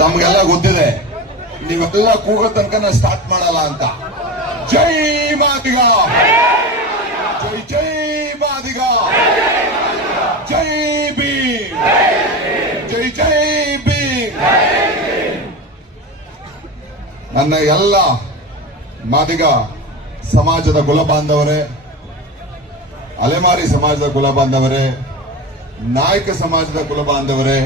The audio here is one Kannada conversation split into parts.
ತಮ್ಗೆಲ್ಲ ಗೊತ್ತಿದೆ, ನೀವೆಲ್ಲ ಕೂಗೋ ತನಕ ನಾನು ಸ್ಟಾರ್ಟ್ ಮಾಡಲ್ಲ ಅಂತ. ಜೈ ಮಾದಿಗ, ಜೈ ಜೈ ಮಾದಿಗ, ಜೈ ಭೀಮ್, ಜೈ ಜೈ ಭೀಮ್. ನನ್ನ ಎಲ್ಲ ಮಾದಿಗ ಸಮಾಜದ ಕುಲ ಬಾಂಧವರೇ, ಅಲೆಮಾರಿ ಸಮಾಜದ ಕುಲ ಬಾಂಧವರೇ, ನಾಯಕ ಸಮಾಜದ ಕುಲ ಬಾಂಧವರೇ,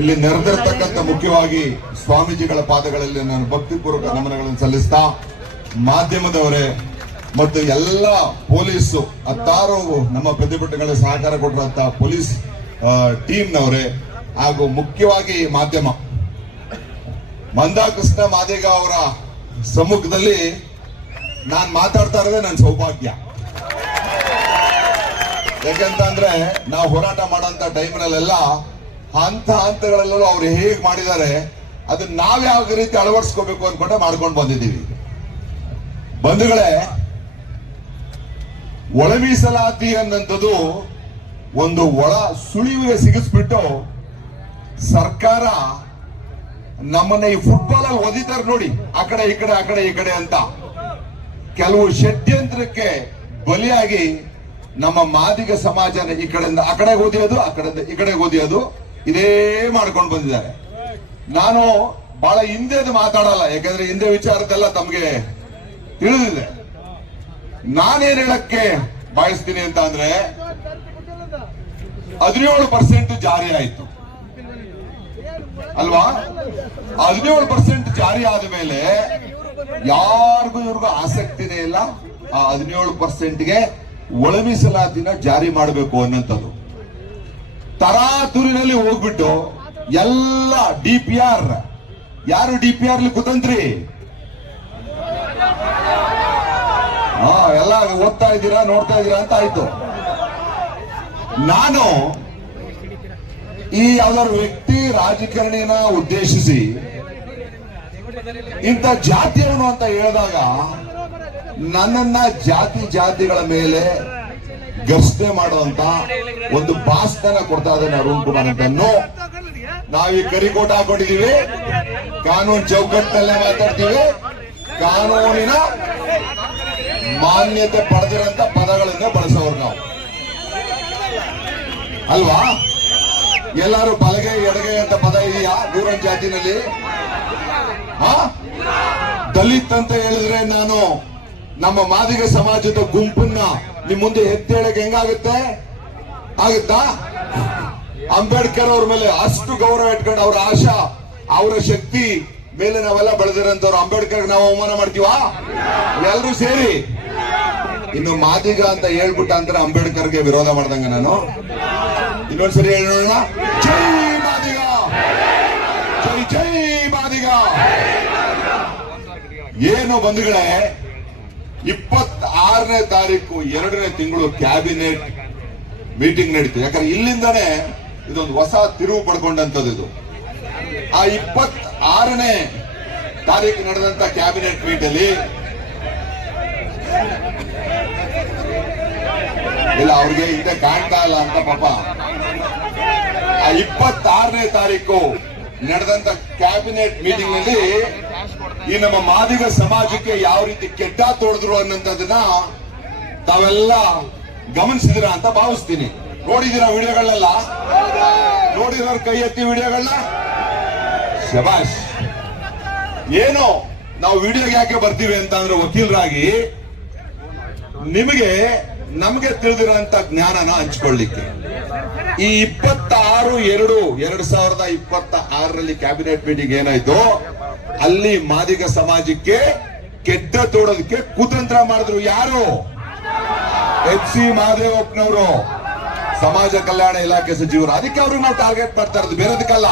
ಇಲ್ಲಿ ನೆರೆದಿರ್ತಕ್ಕಂಥ ಮುಖ್ಯವಾಗಿ ಸ್ವಾಮೀಜಿಗಳ ಪಾದಗಳಲ್ಲಿ ನಾನು ಭಕ್ತಿಪೂರ್ವಕ ನಮನಗಳನ್ನು ಸಲ್ಲಿಸ್ತಾ, ಮಾಧ್ಯಮದವರೇ ಮತ್ತು ಎಲ್ಲ ಪೊಲೀಸು ಹತ್ತಾರು ನಮ್ಮ ಪ್ರತಿಭಟನೆಗಳಿಗೆ ಸಹಕಾರ ಕೊಟ್ಟಿರುವಂತ ಪೊಲೀಸ್ ಟೀಮ್ನವರೇ ಹಾಗೂ ಮುಖ್ಯವಾಗಿ ಮಾಧ್ಯಮ, ಮಂದಾಕೃಷ್ಣ ಮಾದಿಗ ಅವರ ಸಮ್ಮುಖದಲ್ಲಿ ನಾನು ಮಾತಾಡ್ತಾ ಇರೋದೇ ನನ್ನ ಸೌಭಾಗ್ಯ. ಯಾಕೆಂತಂದ್ರೆ ನಾವು ಹೋರಾಟ ಮಾಡೋಂತ ಟೈಮ್ನಲ್ಲೆಲ್ಲ ಹಂತಗಳಲ್ಲೂ ಅವ್ರು ಹೇಗೆ ಮಾಡಿದ್ದಾರೆ ಅದನ್ನ ನಾವ್ ಯಾವ ರೀತಿ ಅಳವಡಿಸ್ಕೋಬೇಕು ಅನ್ಕೊಂಡೆ ಮಾಡ್ಕೊಂಡು ಬಂದಿದ್ದೀವಿ. ಬಂಧುಗಳೇ, ಒಳ ಮೀಸಲಾತಿ ಅನ್ನಂಥದ್ದು ಒಂದು ಒಳ ಸುಳಿವಿಗೆ ಸಿಗಿಸ್ಬಿಟ್ಟು ಸರ್ಕಾರ ನಮ್ಮನ್ನ ಈ ಫುಟ್ಬಾಲ್ ಅಲ್ಲಿ ಒದಿತಾರೆ ನೋಡಿ, ಆ ಕಡೆ ಈ ಕಡೆ, ಆ ಕಡೆ ಈ ಕಡೆ ಅಂತ ಕೆಲವು ಷಡ್ಯಂತ್ರಕ್ಕೆ ಬಲಿಯಾಗಿ ನಮ್ಮ ಮಾದಿಗ ಸಮಾಜನ ಈ ಕಡೆಯಿಂದ ಆ ಕಡೆ ಓದಿಯೋದು, ಆ ಕಡೆಯಿಂದ ಈ ಕಡೆ ಓದಿಯೋದು, ಇದೇ ಮಾಡ್ಕೊಂಡು ಬಂದಿದ್ದಾರೆ. ನಾನು ಬಹಳ ಹಿಂದೆದು ಮಾತಾಡಲ್ಲ, ಯಾಕಂದ್ರೆ ಹಿಂದೆ ವಿಚಾರದೆಲ್ಲ ತಮ್ಗೆ ತಿಳಿದಿದೆ. ನಾನೇನ್ ಹೇಳಕ್ಕೆ ಬಯಸ್ತೀನಿ ಅಂತ ಅಂದ್ರೆ 17% ಜಾರಿ ಆಯ್ತು ಅಲ್ವಾ? 17% ಜಾರಿ ಆದ ಮೇಲೆ ಯಾರಿಗೂ ಇವ್ರಿಗೂ ಆಸಕ್ತಿನೇ ಇಲ್ಲ ಆ 17%ಗೆ ಒಳ ಮೀಸಲಾತಿನ ಜಾರಿ ಮಾಡಬೇಕು ಅನ್ನೋಂಥದ್ದು. ತರಾತುರಿನಲ್ಲಿ ಹೋಗ್ಬಿಟ್ಟು ಎಲ್ಲ DPR, ಯಾರು DPR ಕುತಂತ್ರಿ ಎಲ್ಲ ಓದ್ತಾ ಇದ್ದೀರಾ, ನೋಡ್ತಾ ಇದ್ದೀರಾ ಅಂತ ಆಯ್ತು. ನಾನು ಈ ಯಾವ್ದಾದ್ರು ವ್ಯಕ್ತಿ ರಾಜಕಾರಣಿನ ಉದ್ದೇಶಿಸಿ ಇಂಥ ಜಾತಿಯವನು ಅಂತ ಹೇಳಿದಾಗ ನನ್ನನ್ನ ಜಾತಿಗಳ ಮೇಲೆ ಘರ್ಷಣೆ ಮಾಡುವಂತ ಒಂದು ಭಾಷಣ ಕೊಡ್ತಾ ಇದ್ದಾನೆ ಅರುಣ್ ಕುಮಾರ್ ಅಂತನ್ನು. ನಾವೀ ಕರಿಕೋಟ್ ಹಾಕೊಂಡಿದೀವಿ, ಕಾನೂನು ಚೌಕಟ್ಟಿನಲ್ಲೇ ಮಾತಾಡ್ತೀವಿ, ಕಾನೂನಿನ ಮಾನ್ಯತೆ ಪಡೆದಿರಂತ ಪದಗಳನ್ನ ಬಳಸೋರು ನಾವು ಅಲ್ವಾ? ಎಲ್ಲಾರು ಬಲಗೈ ಎಡಗೈ ಅಂತ ಪದ ಇದೆಯಾ ನೂರನ್ ಜಾತಿನಲ್ಲಿ? ದಲಿತ್ ಅಂತ ಹೇಳಿದ್ರೆ ನಾನು ನಮ್ಮ ಮಾದಿಗ ಸಮಾಜದ ಗುಂಪನ್ನ ನಿಮ್ ಮುಂದೆ ಎತ್ತೇಳಕ್ಕೆ ಹೆಂಗಾಗುತ್ತೆ? ಆಗುತ್ತಾ? ಅಂಬೇಡ್ಕರ್ ಅವ್ರ ಮೇಲೆ ಅಷ್ಟು ಗೌರವ ಇಟ್ಕೊಂಡು ಅವ್ರ ಆಶಾ, ಅವರ ಶಕ್ತಿ ಮೇಲೆ ನಾವೆಲ್ಲ ಬೆಳೆದಿರಂತವ್ರು ಅಂಬೇಡ್ಕರ್ ನಾವು ಅವಮಾನ ಮಾಡ್ತೀವಾ? ಎಲ್ರೂ ಸೇರಿ ಇನ್ನು ಮಾದಿಗ ಅಂತ ಹೇಳ್ಬಿಟ್ಟ ಅಂದ್ರೆ ಅಂಬೇಡ್ಕರ್ಗೆ ವಿರೋಧ ಮಾಡ್ದಂಗ ನಾನು. ಇನ್ನೊಂದ್ಸರಿ ಹೇಳೋಣ, ಜೈ ಮಾದಿಗ, ಜೈ ಜೈ ಮಾದಿಗ. ಏನು ಬಂಧುಗಳೇ, 26ನೇ ತಾರೀಕು 2ನೇ ತಿಂಗಳು ಕ್ಯಾಬಿನೆಟ್ ಮೀಟಿಂಗ್ ನಡೀತು. ಯಾಕಂದ್ರೆ ಇಲ್ಲಿಂದಾನೇ ಇದೊಂದು ಹೊಸ ತಿರುವು ಪಡ್ಕೊಂಡಂತದ್ದು ಇದು. ಆ 26ನೇ ತಾರೀಕು ನಡೆದಂತ ಕ್ಯಾಬಿನೆಟ್ ಮೀಟ್ ಅಲ್ಲಿ ಇಲ್ಲ, ಅವ್ರಿಗೆ ಹಿಂದೆ ಕಾಣ್ತಾ ಇಲ್ಲ ಅಂತ ಪಾಪ. ಆ 26ನೇ ತಾರೀಕು ನಡೆದಂತ ಕ್ಯಾಬಿನೆಟ್ ಮೀಟಿಂಗ್ ನಲ್ಲಿ ಈ ನಮ್ಮ ಮಾದಿಗ ಸಮಾಜಕ್ಕೆ ಯಾವ ರೀತಿ ಕೆಟ್ಟ ತೋಡಿದ್ರು ಅನ್ನೋದನ್ನ ತಾವೆಲ್ಲ ಗಮನಿಸಿದಿರ ಅಂತ ಭಾವಿಸ್ತೀನಿ. ನೋಡಿದಿರಾ ವಿಡಿಯೋಗಳನ್ನೆಲ್ಲ? ನೋಡಿರೋರ್ ಕೈ ಎತ್ತಿ ವಿಡಿಯೋಗಳನ್ನ. ಶಬಾಷ್. ಏನು ನಾವು ವಿಡಿಯೋಗೆ ಯಾಕೆ ಬರ್ತೀವಿ ಅಂತ ಅಂದ್ರೆ ವಕೀಲರಾಗಿ ನಿಮಗೆ ನಮಗೆ ತಿಳಿದಿರೋಂತ ಜ್ಞಾನನ ಹಂಚ್ಕೊಳ್ಳಿಕ್ಕೆ. ಈ 26/2/2026ರಲ್ಲಿ ಕ್ಯಾಬಿನೆಟ್ ಮೀಟಿಂಗ್ ಏನಾಯ್ತು, ಅಲ್ಲಿ ಮಾದಿಗ ಸಮಾಜಕ್ಕೆ ಕೆಟ್ಟ ತೋಡೋದಕ್ಕೆ ಕುತಂತ್ರ ಮಾಡಿದ್ರು. ಯಾರು? FC ಮಹದೇವಪ್ಪನವರು, ಸಮಾಜ ಕಲ್ಯಾಣ ಇಲಾಖೆ ಸಚಿವರು. ಅದಕ್ಕೆ ಅವ್ರಿಗೆ ನಾವು ಟಾರ್ಗೆಟ್ ಮಾಡ್ತಾ ಇರೋದು, ಬೇರೆದಕ್ಕಲ್ಲ.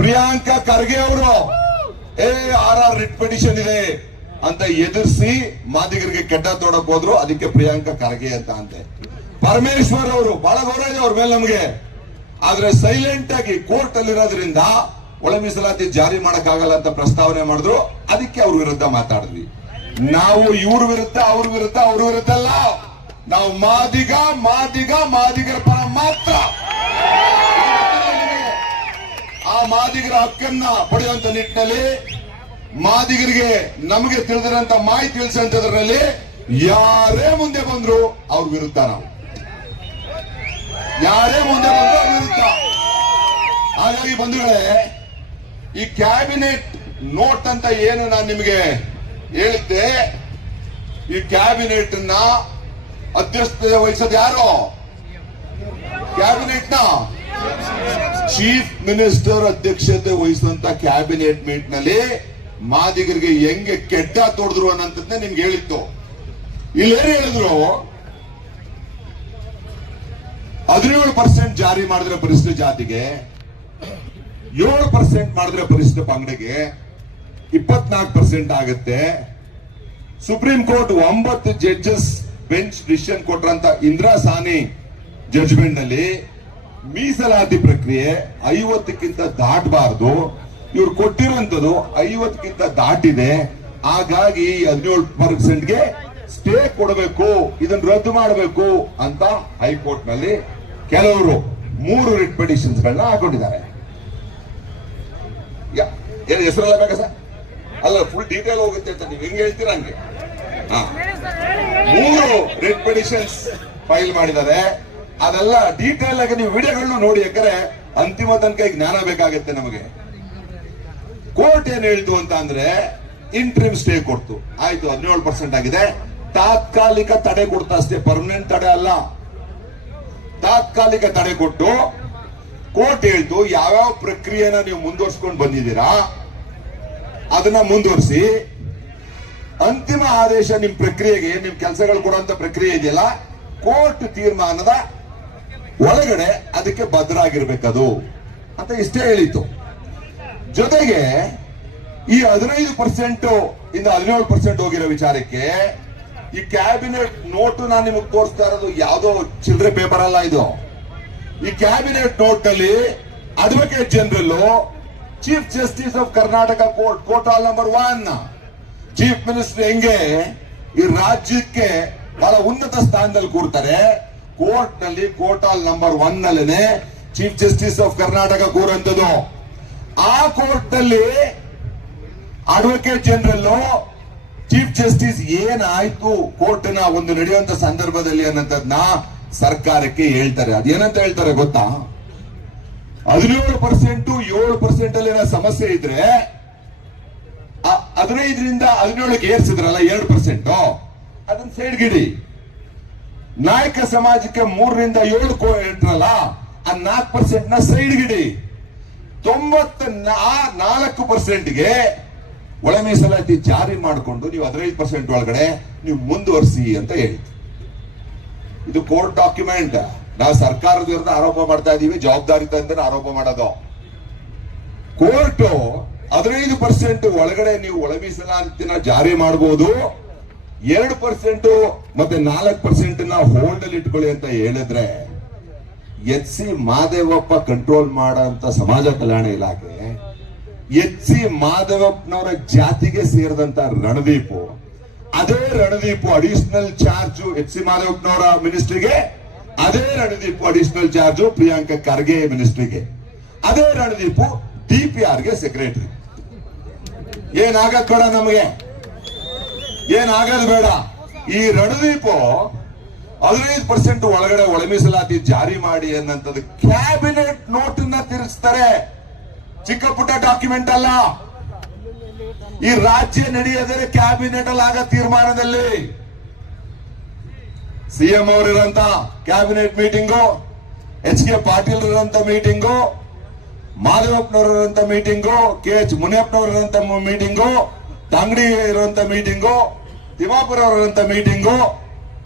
ಪ್ರಿಯಾಂಕಾ ಖರ್ಗೆ ಅವರು RR ರಿಟ್ ಪಿಟಿಷನ್ ಇದೆ ಅಂತ ಎದುರಿಸಿ ಮಾದಿಗರಿಗೆ ಕೆಟ್ಟ ತೋಡಕ್ ಹೋದ್ರು. ಅದಕ್ಕೆ ಪ್ರಿಯಾಂಕಾ ಖರ್ಗೆ ಅಂತ ಅಂತೆ. ಪರಮೇಶ್ವರ್ ಅವರು, ಬಹಳ ಗೌರವ ಇದೆ ಅವ್ರ ಮೇಲೆ ನಮಗೆ, ಆದ್ರೆ ಸೈಲೆಂಟ್ ಆಗಿ ಕೋರ್ಟ್ ಅಲ್ಲಿರೋದ್ರಿಂದ ಒಳ ಮೀಸಲಾತಿ ಜಾರಿ ಮಾಡಕ್ಕಾಗಲ್ಲ ಅಂತ ಪ್ರಸ್ತಾವನೆ ಮಾಡಿದ್ರು. ಅದಕ್ಕೆ ಅವ್ರ ವಿರುದ್ಧ ಮಾತಾಡಿದ್ವಿ. ನಾವು ಇವ್ರ ವಿರುದ್ಧ, ಅವ್ರ ವಿರುದ್ಧ ಅಲ್ಲ, ನಾವು ಮಾದಿಗರ ಪರ ಮಾತ್ರ. ಆ ಮಾದಿಗರ ಹಕ್ಕನ್ನ ಪಡೆಯುವಂತ ನಿಟ್ಟಿನಲ್ಲಿ ಮಾದಿಗರಿಗೆ ನಮಗೆ ತಿಳಿದಿರಂತ ಮಾಹಿತಿ ತಿಳಿಸುವಂತದ್ರಲ್ಲಿ ಯಾರೇ ಮುಂದೆ ಬಂದ್ರು ಅವ್ರ ವಿರುದ್ಧ ನಾವು ಯಾರೇ ಮುಂದೆ ಬಂದ್ರು ಅವ್ರ ವಿರುದ್ಧ. ಹಾಗಾಗಿ ಬಂಧುಗಳೇ, ಈ ಕ್ಯಾಬಿನೆಟ್ ನೋಟ್ ಅಂತ ಏನು ನಾನು ನಿಮಗೆ ಹೇಳಿದ್ದೆ, ಈ ಕ್ಯಾಬಿನೆಟ್ ನ ಅಧ್ಯಕ್ಷತೆ ವಹಿಸೋದು ಯಾರು? ಕ್ಯಾಬಿನೆಟ್ ನ ಚೀಫ್ ಮಿನಿಸ್ಟರ್ ಅಧ್ಯಕ್ಷತೆ ವಹಿಸುವಂತ ಕ್ಯಾಬಿನೆಟ್ ಮೀಟ್ ನಲ್ಲಿ ಮಾದಿಗರಿಗೆ ಹೆಂಗೆ ಕೆಡ್ಡ ತೋಡಿದ್ರು ಅನ್ನೋದನ್ನ ನಿಮ್ಗೆ ಹೇಳಿತ್ತು. ಇಲ್ಲೇನು ಹೇಳಿದ್ರು, 17% ಜಾರಿ ಮಾಡಿದ್ರೆ ಪರಿಶಿಷ್ಟ ಜಾತಿಗೆ, 7% ಮಾಡಿದ್ರೆ ಪರಿಶಿಷ್ಟ ಪಂಗಡಿಗೆ 24% ಆಗುತ್ತೆ. Supreme court 9 judges bench decision ಕೊಟ್ರಂತ ಇಂದಿರಾ ಸಾನಿ ಜಡ್ಜ್ಮೆಂಟ್ ನಲ್ಲಿ ಮೀಸಲಾತಿ ಪ್ರಕ್ರಿಯೆ 50ಕ್ಕಿಂತ ದಾಟಬಾರದು. ಇವ್ರು ಕೊಟ್ಟಿರುವಂತದ್ದು 50ಕ್ಕಿಂತ ದಾಟಿದೆ. ಹಾಗಾಗಿ 17%ಗೆ ಸ್ಟೇ ಕೊಡಬೇಕು, ಇದನ್ನು ರದ್ದು ಮಾಡಬೇಕು ಅಂತ ಹೈಕೋರ್ಟ್ ನಲ್ಲಿ ಕೆಲವರು 3 ರಿಟ್ ಪಿಟಿಷನ್ಸ್ ಗಳನ್ನ ಹಾಕೊಂಡಿದ್ದಾರೆ. ಏನು ಹೆಸರೆಲ್ಲ ಬೇಕಾ ಸರ್? ಅಲ್ಲ, ಫುಲ್ ಡೀಟೇಲ್ ಹೋಗುತ್ತೆ ಅಂತ ನೀವು ಹೆಂಗೆ ಹೇಳ್ತೀರಾ ಹಂಗೆ. 3 ರಿಟ್ ಪಿಟಿಷನ್ಸ್ ಫೈಲ್ ಮಾಡಿದ್ದಾರೆ. ಅದೆಲ್ಲ ಡೀಟೇಲ್ ಆಗಿ ನೀವು ವಿಡಿಯೋಗಳನ್ನ ನೋಡಿ, ಯಾಕಂದ್ರೆ ಅಂತಿಮ ತನಕ ಜ್ಞಾನ ಬೇಕಾಗುತ್ತೆ ನಮಗೆ. ಕೋರ್ಟ್ ಏನ್ ಹೇಳ್ತು ಅಂತ ಅಂದ್ರೆ, ಇಂಟ್ರಿಮ್ ಸ್ಟೇ ಕೊಡ್ತು, ಆಯ್ತು 17% ಆಗಿದೆ, ತಾತ್ಕಾಲಿಕ ತಡೆ ಕೊಡ್ತಾ ಅಷ್ಟೇ, ಪರ್ಮನೆಂಟ್ ತಡೆ ಅಲ್ಲ. ತಾತ್ಕಾಲಿಕ ತಡೆ ಕೊಟ್ಟು ಕೋರ್ಟ್ ಹೇಳ್ತು, ಯಾವ್ಯಾವ ಪ್ರಕ್ರಿಯೆನ ನೀವು ಮುಂದುವರ್ಸ್ಕೊಂಡು ಬಂದಿದ್ದೀರಾ ಅದನ್ನ ಮುಂದುವರಿಸಿ, ಅಂತಿಮ ಆದೇಶ ನಿಮ್ ಪ್ರಕ್ರಿಯೆಗೆ, ನಿಮ್ ಕೆಲಸಗಳು ಕೊಡುವಂತ ಪ್ರಕ್ರಿಯೆ ಇದೆಯಲ್ಲ, ಕೋರ್ಟ್ ತೀರ್ಮಾನದ ಒಳಗಡೆ ಅದಕ್ಕೆ ಬದ್ಧರಾಗಿರ್ಬೇಕದು ಅಂತ ಇಷ್ಟೇ ಹೇಳಿತು. ಜೊತೆಗೆ ಈ 15% ಇಂದ 17% ಹೋಗಿರೋ ವಿಚಾರಕ್ಕೆ ಈ ಕ್ಯಾಬಿನೆಟ್ ನೋಟ್ ನಾನು ನಿಮಗೆ ತೋರಿಸ್ತಾ ಇರೋದು ಯಾವುದೋ ಚಿಲ್ಲರೆ ಪೇಪರ್ ಅಲ್ಲ ಇದು. ಈ ಕ್ಯಾಬಿನೆಟ್ ನೋಟ್ ನಲ್ಲಿ advocate general, chief justice of Karnataka court, court number 1, chief minister ಹೆಂಗೆ ಈ ರಾಜ್ಯಕ್ಕೆ ಬಹಳ ಉನ್ನತ ಸ್ಥಾನದಲ್ಲಿ ಕೂರ್ತಾರೆ, ಕೋರ್ಟ್ ನಲ್ಲಿ ಕೋರ್ಟ್ ನಂಬರ್ 1 ನಲ್ಲೇ ಚೀಫ್ ಜಸ್ಟಿಸ್ ಆಫ್ ಕರ್ನಾಟಕ ಕೂರಂತದ್ದು. ಆ ಕೋರ್ಟ್ ನಲ್ಲಿ ಅಡ್ವೊಕೇಟ್ ಜನರಲ್, ಚೀಫ್ ಜಸ್ಟಿಸ್ ಏನಾಯ್ತು ಕೋರ್ಟ್ ನ ಒಂದು ನಡೆಯುವಂತ ಸಂದರ್ಭದಲ್ಲಿ ಅನ್ನೋದನ್ನ ಸರ್ಕಾರಕ್ಕೆ ಹೇಳ್ತಾರೆ. ಅದೇನಂತ ಹೇಳ್ತಾರೆ ಗೊತ್ತಾ? 17% 7% ಅಲ್ಲಿ ಸಮಸ್ಯೆ ಇದ್ರೆ 15ರಿಂದ 17ಕ್ಕೆ ಏರ್ಸಿದ್ರಲ್ಲ 2%, ಅದನ್ನ ಸೈಡ್ ಗಿಡಿ. ನಾಯಕ ಸಮಾಜಕ್ಕೆ 3ರಿಂದ 7 ಇಟ್ರಲ್ಲ, ಆ 4% ನ ಸೈಡ್ ಗಿಡಿ. 94%ಗೆ ಒಳ ಮೀಸಲಾತಿ ಜಾರಿ ಮಾಡಿಕೊಂಡು ನೀವು 15% ಒಳಗಡೆ ನೀವು ಮುಂದುವರಿಸಿ ಅಂತ ಹೇಳಿದ್ರು. ಇದು ಕೋರ್ಟ್ ಡಾಕ್ಯುಮೆಂಟ್. ನಾವು ಸರ್ಕಾರದ ವಿರುದ್ಧ ಆರೋಪ ಮಾಡ್ತಾ ಇದೀವಿ, ಜವಾಬ್ದಾರಿಯಿಂದ ಆರೋಪ ಮಾಡೋದು. ಕೋರ್ಟ್ 15% ಒಳಗಡೆ ನೀವು ಒಳ ಮೀಸಲಾತಿನ ಜಾರಿ ಮಾಡಬಹುದು, 2% ಮತ್ತೆ 4% ಹೋಲ್ಡ್ ಅಲ್ಲಿ ಇಟ್ಕೊಳ್ಳಿ ಅಂತ ಹೇಳಿದ್ರೆ, ಎಚ್ ಸಿ ಮಾದೇವಪ್ಪ ಕಂಟ್ರೋಲ್ ಮಾಡಂತ ಸಮಾಜ ಕಲ್ಯಾಣ ಇಲಾಖೆ, ಎಚ್ ಸಿ ಮಾದೇವಪ್ಪನವರ ಜಾತಿಗೆ ಸೇರಿದಂತ ರಣದೀಪು, ಅದೇ ರಣದೀಪು ಅಡಿಷನಲ್ ಚಾರ್ಜ್ ಎಚ್ ಸಿ ಮಾದೇವಪ್ಪನವರ ಮಿನಿಸ್ಟ್ರಿಗೆ, ಅದೇ ರಣದೀಪು ಅಡಿಷನಲ್ ಚಾರ್ಜ್ ಪ್ರಿಯಾಂಕಾ ಖರ್ಗೆ ಮಿನಿಸ್ಟ್ರಿಗೆ, ಅದೇ ರಣದೀಪು DPR ಗೆ ಸೆಕ್ರೆಟರಿ. ಏನಾಗದ್ ಬೇಡ, ನಮಗೆ ಏನಾಗದ್ ಬೇಡ. ಈ ರಣದೀಪು 15% ಒಳಗಡೆ ಒಳ ಮೀಸಲಾತಿ ಜಾರಿ ಮಾಡಿ ಅನ್ನಂಥದ್ದು ಕ್ಯಾಬಿನೆಟ್ ನೋಟ್ ನ ತಿರುಗಿಸ್ತಾರೆ. ಚಿಕ್ಕ ಪುಟ್ಟ ಡಾಕ್ಯುಮೆಂಟ್ ಅಲ್ಲ. ಈ ರಾಜ್ಯ ನಡೆಯದರೆ ಕ್ಯಾಬಿನೆಟ್ ಅಲ್ಲಿ ಆಗ ತೀರ್ಮಾನದಲ್ಲಿ ಸಿಎಂ ಅವರಿರಂತ ಕ್ಯಾಬಿನೆಟ್ ಮೀಟಿಂಗು, HK ಪಾಟೀಲ್ ಇರಂತ ಮೀಟಿಂಗು, ಮಾದೇವಪ್ಪನವರಂತ ಮೀಟಿಂಗು, KH ಮುನಿಯಪ್ಪನವರಂತ ಮೀಟಿಂಗು, ತಂಗಡಿ ಇರುವಂತ ಮೀಟಿಂಗು, ತಿಮ್ಮಾಪುರ ಅವರಂತ ಮೀಟಿಂಗು,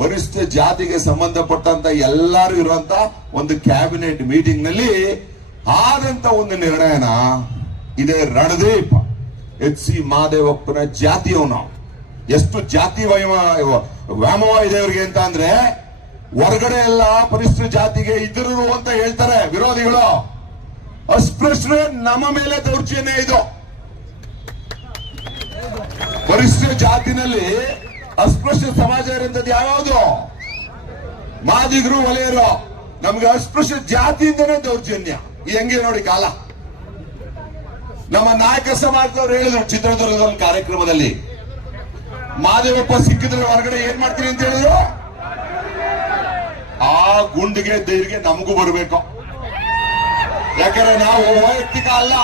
ಪರಿಶಿಷ್ಟ ಜಾತಿಗೆ ಸಂಬಂಧಪಟ್ಟಂತ ಎಲ್ಲರೂ ಇರುವಂತ ಒಂದು ಕ್ಯಾಬಿನೆಟ್ ಮೀಟಿಂಗ್ ನಲ್ಲಿ ಆದಂತ ಒಂದು ನಿರ್ಣಯನ ಇದೇ ರಣದೀಪ್ ಎಚ್ ಸಿ ಮಾದೇವಪ್ಪನ ಜಾತಿಯವನು. ಎಷ್ಟು ಜಾತಿ ವ್ಯಾಮೋಹ ಇದೆ ಅವರಿಗೆ ಅಂತ ಅಂದ್ರೆ, ಹೊರಗಡೆ ಎಲ್ಲ ಪರಿಶಿಷ್ಟ ಜಾತಿಗೆ ಇದ್ದರು ಅಂತ ಹೇಳ್ತಾರೆ ವಿರೋಧಿಗಳು. ಅಸ್ಪೃಶ್ಯ ನಮ್ಮ ಮೇಲೆ ದೌರ್ಜನ್ಯ ಇದು. ಪರಿಶಿಷ್ಟ ಜಾತಿನಲ್ಲಿ ಅಸ್ಪೃಶ್ಯ ಸಮಾಜ ಇರುವಂತದ್ದು ಯಾವ್ಯಾವುದು? ಮಾದಿಗರು, ವಲಯರು. ನಮ್ಗೆ ಅಸ್ಪೃಶ್ಯ ಜಾತಿಯಿಂದನೇ ದೌರ್ಜನ್ಯ. ಹೆಂಗೆ ನೋಡಿ ಕಾಲ. ನಮ್ಮ ನಾಯಕ ಸಮಾಜದವ್ರು ಹೇಳಿದ್ರು ಚಿತ್ರದುರ್ಗದ ಒಂದು ಕಾರ್ಯಕ್ರಮದಲ್ಲಿ, ಮಾದೇವಪ್ಪ ಸಿಕ್ಕಿದ್ರೆ ಹೊರಗಡೆ ಏನ್ ಮಾಡ್ತೀನಿ ಅಂತ ಹೇಳಿದ್ರು. ಆ ಗುಂಡಿಗೆ ಧೈರ್ಯ ನಮಗೂ ಬರಬೇಕು. ಯಾಕಂದ್ರೆ ನಾವು ವೈಯಕ್ತಿಕ ಅಲ್ಲ,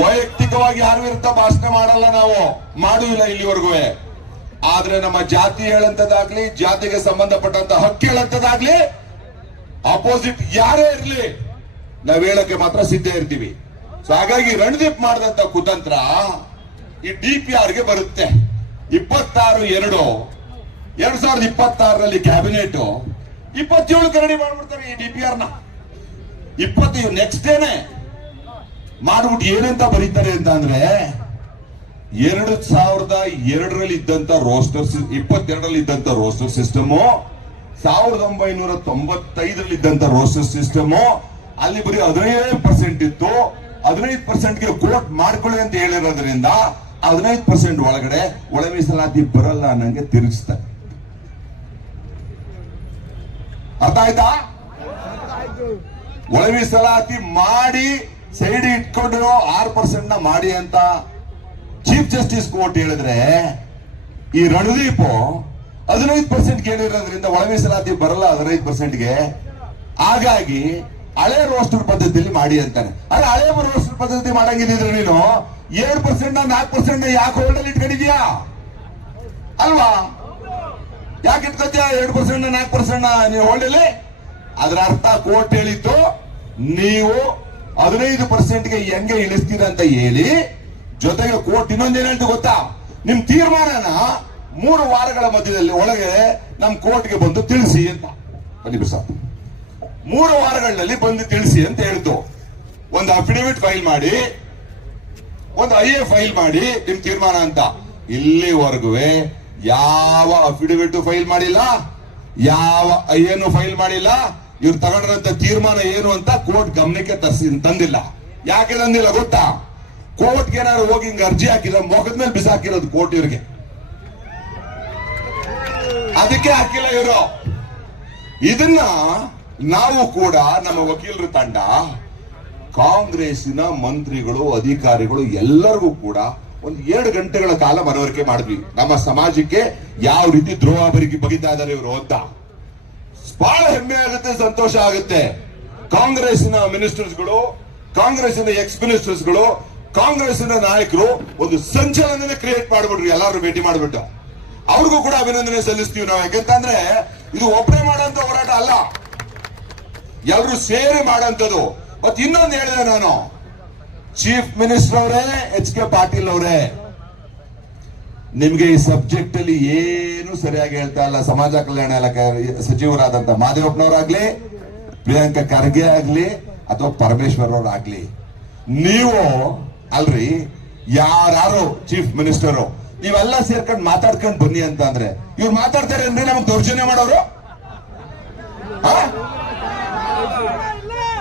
ವೈಯಕ್ತಿಕವಾಗಿ ಯಾರ ವಿರುದ್ಧ ಭಾಷಣ ಮಾಡಲ್ಲ, ನಾವು ಮಾಡುವಿಲ್ಲ ಇಲ್ಲಿವರೆಗೂ. ಆದ್ರೆ ನಮ್ಮ ಜಾತಿ ಹೇಳಂತದಾಗ್ಲಿ, ಜಾತಿಗೆ ಸಂಬಂಧಪಟ್ಟಂತ ಹಕ್ಕು ಹೇಳಂತದಾಗ್ಲಿ, ಅಪೋಸಿಟ್ ಯಾರೇ ಇರ್ಲಿ ನಾವ್ ಹೇಳಕ್ಕೆ ಮಾತ್ರ ಸಿದ್ಧ ಇರ್ತೀವಿ. ಸೊ ಹಾಗಾಗಿ ರಣದೀಪ್ ಮಾಡಿದಂತ ಕುತಂತ್ರ ಈ DPR ಗೆ ಬರುತ್ತೆ. 26/2/2026 ಕ್ಯಾಬಿನೆಟ್ 27 ಕರಡಿ ಮಾಡ್ಬಿಡ್ತಾರೆ ಈ DPR ನ. 20 ನೆಕ್ಸ್ಟ್ ಡೇನೆ ಮಾಡ್ಬಿಟ್ಟು ಏನಂತ ಬರೀತಾರೆ ಅಂತ ಅಂದ್ರೆ, 2002ರಲ್ಲಿ ಇದ್ದಂತ ರೋಸ್ಟರ್, 22ರಲ್ಲಿ ಇದ್ದಂತ ರೋಸ್ಟರ್ ಸಿಸ್ಟಮ್, 1995ರಲ್ಲಿ ಇದ್ದಂತ ರೋಸ್ಟರ್ ಸಿಸ್ಟಮ್, ಅಲ್ಲಿ ಬರೀ 15% ಇತ್ತು. 15%ಗೆ ಕೋಟ್ ಮಾಡ್ಕೊಳ್ಳಿ ಅಂತ ಹೇಳಿರೋದ್ರಿಂದ 15% ಒಳಗಡೆ ಒಳ ಮೀಸಲಾತಿ ಬರಲ್ಲ ಅನ್ನಂಗೆ ತಿರುಗಿಸ್ತಾರೆ. ಅರ್ಥ ಆಯ್ತಾ? ಒಳ ಮೀಸಲಾತಿ ಮಾಡಿ ಸೈಡ್ ಇಟ್ಕೊಂಡು 6% ನ ಮಾಡಿ ಅಂತ ಚೀಫ್ ಜಸ್ಟಿಸ್ ಕೋರ್ಟ್ ಹೇಳಿದ್ರೆ, ಈ ರಣದೀಪ್ 15% ಕೇಳಿರೋದ್ರಿಂದ ಒಳ ಮೀಸಲಾತಿ ಬರಲ್ಲ 15%ಗೆ. ಹಾಗಾಗಿ ಹಳೆ ರೋಸ್ಟರ್ ಪದ್ಧತಿಯಲ್ಲಿ ಮಾಡಿ ಅಂತಾನೆ. ಅದೇ ಹಳೆ ರೋಸ್ಟರ್ ಪದ್ಧತಿ ಮಾಡಂಗಿದ್ರೆ ನೀನು 7% 4% ಯಾಕೆ ಹೋಲ್ಡಲ್ಲಿ ಇಟ್ಕೊಂಡಿದ್ಯಾ ಅಲ್ವಾ? ಯಾಕೆ ಇಟ್ಕೊತೀಯ 2% 4% ನೀವು ಹೋಲ್ಡಲ್ಲಿ? ಅದರ ಅರ್ಥ ಕೋರ್ಟ್ ಹೇಳಿತ್ತು, ನೀವು 15%ಗೆ ಹೆಂಗೆ ಇಳಿಸ್ತೀರ ಅಂತ ಹೇಳಿ, ಜೊತೆಗೆ ಕೋರ್ಟ್ ಇನ್ನೊಂದೇನು ಹೇಳ್ತು ಗೊತ್ತಾ, ನಿಮ್ ತೀರ್ಮಾನನ 3 ವಾರಗಳ ಮಧ್ಯದಲ್ಲಿ ಒಳಗೆ ನಮ್ ಕೋರ್ಟ್ಗೆ ಬಂದು ತಿಳಿಸಿ ಅಂತ. ಬನ್ನಿ ಬಿಸಾಕ್ 3 ವಾರಗಳಲ್ಲಿ ಬಂದು ತಿಳಿಸಿ ಅಂತ ಹೇಳ್ತು. ಒಂದು ಅಫಿಡವಿಟ್ ಫೈಲ್ ಮಾಡಿ, ಒಂದು IA ಫೈಲ್ ಮಾಡಿ ನಿಮ್ ತೀರ್ಮಾನ ಅಂತ. ಇಲ್ಲಿವರೆಗೂ ಯಾವ ಅಫಿಡವಿಟ್ ಫೈಲ್ ಮಾಡಿಲ್ಲ, ಯಾವ IAನು ಫೈಲ್ ಮಾಡಿಲ್ಲ. ಇವ್ರು ತಗೊಂಡ್ರಂತ ತೀರ್ಮಾನ ಏನು ಅಂತ ಕೋರ್ಟ್ ಗಮನಕ್ಕೆ ತಂದಿಲ್ಲ. ಯಾಕೆ ತಂದಿಲ್ಲ ಗೊತ್ತಾ? ಕೋರ್ಟ್ಗೆ ಏನಾದ್ರು ಹೋಗಿ ಹಿಂಗ ಅರ್ಜಿ ಹಾಕಿದ ಮುಖದ ಮೇಲೆ ಬಿಸಾಕಿರೋದು ಕೋರ್ಟ್ ಇವ್ರಿಗೆ, ಅದಕ್ಕೆ ಹಾಕಿಲ್ಲ ಇವರು. ಇದನ್ನ ನಾವು ಕೂಡ ನಮ್ಮ ವಕೀಲರ ತಂಡ, ಕಾಂಗ್ರೆಸ್ಸಿನ ಮಂತ್ರಿಗಳು, ಅಧಿಕಾರಿಗಳು ಎಲ್ಲರಿಗೂ ಕೂಡ ಒಂದು 2 ಗಂಟೆಗಳ ಕಾಲ ಮನವರಿಕೆ ಮಾಡಿದ್ವಿ. ನಮ್ಮ ಸಮಾಜಕ್ಕೆ ಯಾವ ರೀತಿ ದ್ರೋಹ ಬಗಿತಾ ಇದ್ದಾರೆ ಇವರು ಅಂತ. ಬಹಳ ಹೆಮ್ಮೆ ಆಗುತ್ತೆ, ಸಂತೋಷ ಆಗುತ್ತೆ. ಕಾಂಗ್ರೆಸ್ಸಿನ ಮಿನಿಸ್ಟರ್ಸ್ಗಳು, ಕಾಂಗ್ರೆಸ್ಸಿನ ಎಕ್ಸ್ ಮಿನಿಸ್ಟರ್ಸ್ಗಳು, ಕಾಂಗ್ರೆಸ್ಸಿನ ನಾಯಕರು ಒಂದು ಸಂಚಲನ ಕ್ರಿಯೇಟ್ ಮಾಡ್ಬಿಟ್ರು. ಎಲ್ಲಾರು ಭೇಟಿ ಮಾಡ್ಬಿಟ್ಟು ಅವ್ರಿಗೂ ಕೂಡ ಅಭಿನಂದನೆ ಸಲ್ಲಿಸ್ತೀವಿ ನಾವು. ಯಾಕೆಂತಂದ್ರೆ ಇದು ಒಬ್ಬರೇ ಮಾಡೋಂತ ಹೋರಾಟ ಅಲ್ಲ, ಎಲ್ಲರೂ ಸೇರಿ ಮಾಡೋಂಥದ್ದು. ಮತ್ತೆ ಇನ್ನೊಂದು ಹೇಳಿದೆ ನಾನು, ಚೀಫ್ ಮಿನಿಸ್ಟರ್ ಅವರೇ, HK ಪಾಟೀಲ್ ಅವರೇ, ನಿಮ್ಗೆ ಈ ಸಬ್ಜೆಕ್ಟ್ ಅಲ್ಲಿ ಏನು ಸರಿಯಾಗಿ ಹೇಳ್ತಾ ಇಲ್ಲ. ಸಮಾಜ ಕಲ್ಯಾಣ ಇಲಾಖೆ ಸಚಿವರಾದಂತ ಮಾದೇವಪ್ಪನವರಾಗ್ಲಿ, ಪ್ರಿಯಾಂಕಾ ಖರ್ಗೆ ಆಗ್ಲಿ, ಅಥವಾ ಪರಮೇಶ್ವರ್ ಅವರಾಗ್ಲಿ, ನೀವು ಅಲ್ರಿ ಯಾರು ಚೀಫ್ ಮಿನಿಸ್ಟರ್ ನೀವೆಲ್ಲ ಸೇರ್ಕೊಂಡು ಮಾತಾಡ್ಕೊಂಡು ಬನ್ನಿ ಅಂತ ಅಂದ್ರೆ ಇವ್ರು ಮಾತಾಡ್ತಾರೆ ಅಂದ್ರೆ ನಮಗ್ ದೌರ್ಜನ್ಯ ಮಾಡೋರು.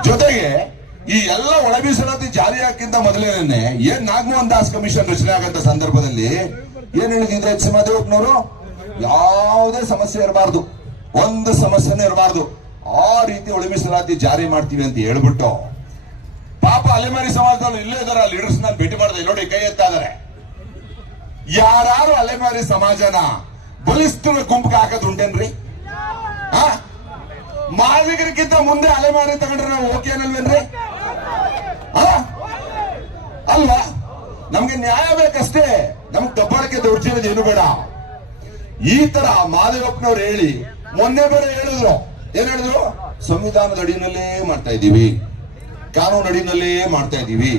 ಜೊತೆಗೆ ಈ ಎಲ್ಲ ಒಳ ಮೀಸಲಾತಿ ಜಾರಿ ಹಾಕಿಂತ ಮೊದಲೇನೆ ಏನ್ ನಾಗಮೋಹನ್ ದಾಸ್ ಕಮಿಷನ್ ರಚನೆ ಆಗಂತ ಸಂದರ್ಭದಲ್ಲಿ ಏನ್ ಹೇಳಿದ್ರೆ ಎಚ್ ಮಾದೇವಪ್ಪನವರು, ಯಾವುದೇ ಸಮಸ್ಯೆ ಇರಬಾರ್ದು, ಒಂದು ಸಮಸ್ಯೆನೇ ಇರಬಾರ್ದು, ಆ ರೀತಿ ಒಳ ಮೀಸಲಾತಿ ಜಾರಿ ಮಾಡ್ತೀವಿ ಅಂತ ಹೇಳ್ಬಿಟ್ಟು, ಪಾಪ ಅಲೆಮಾರಿ ಸಮಾಜದವರು ಇಲ್ಲೇ ಇದಾರ ಲೀಡರ್ಸ್ ನಾನು ಭೇಟಿ ಮಾಡಿದೆ, ನೋಡಿ ಕೈ ಎತ್ತಾ ಇದಾರೆ. ಯಾರು ಅಲೆಮಾರಿ ಸಮಾಜನ ಬಲಿಷ್ಠರ ಗುಂಪಿಗೆ ಹಾಕೋದು ಉಂಟೇನ್ರಿ? ಮಾದಿಗರಿಗಿಂತ ಮುಂದೆ ಅಲೆಮಾರಿ ತಗೊಂಡ್ರೆ ನಾವು ಓಕೆ ಅನ್ನಲ್ವೇನ್ರಿ? ಅಲ್ವಾ? ನಮ್ಗೆ ನ್ಯಾಯ ಬೇಕಷ್ಟೇ, ನಮ್ಗೆ ದಬ್ಬಾಳಿಕೆ ದೌರ್ಜನ್ಯದ ಏನು ಬೇಡ. ಈ ತರ ಮಾದೇವಪ್ಪನವ್ರು ಹೇಳಿ ಮೊನ್ನೆ ಬೇರೆ ಹೇಳಿದ್ರು, ಏನ್ ಹೇಳಿದ್ರು? ಸಂವಿಧಾನದ ಅಡಿನಲ್ಲೇ ಮಾಡ್ತಾ ಇದೀವಿ, ಕಾನೂನು ಅಡಿನಲ್ಲೇ ಮಾಡ್ತಾ ಇದೀವಿ.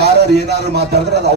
ಯಾರು ಏನಾದ್ರು ಮಾತಾಡಿದ್ರೆ ಅದು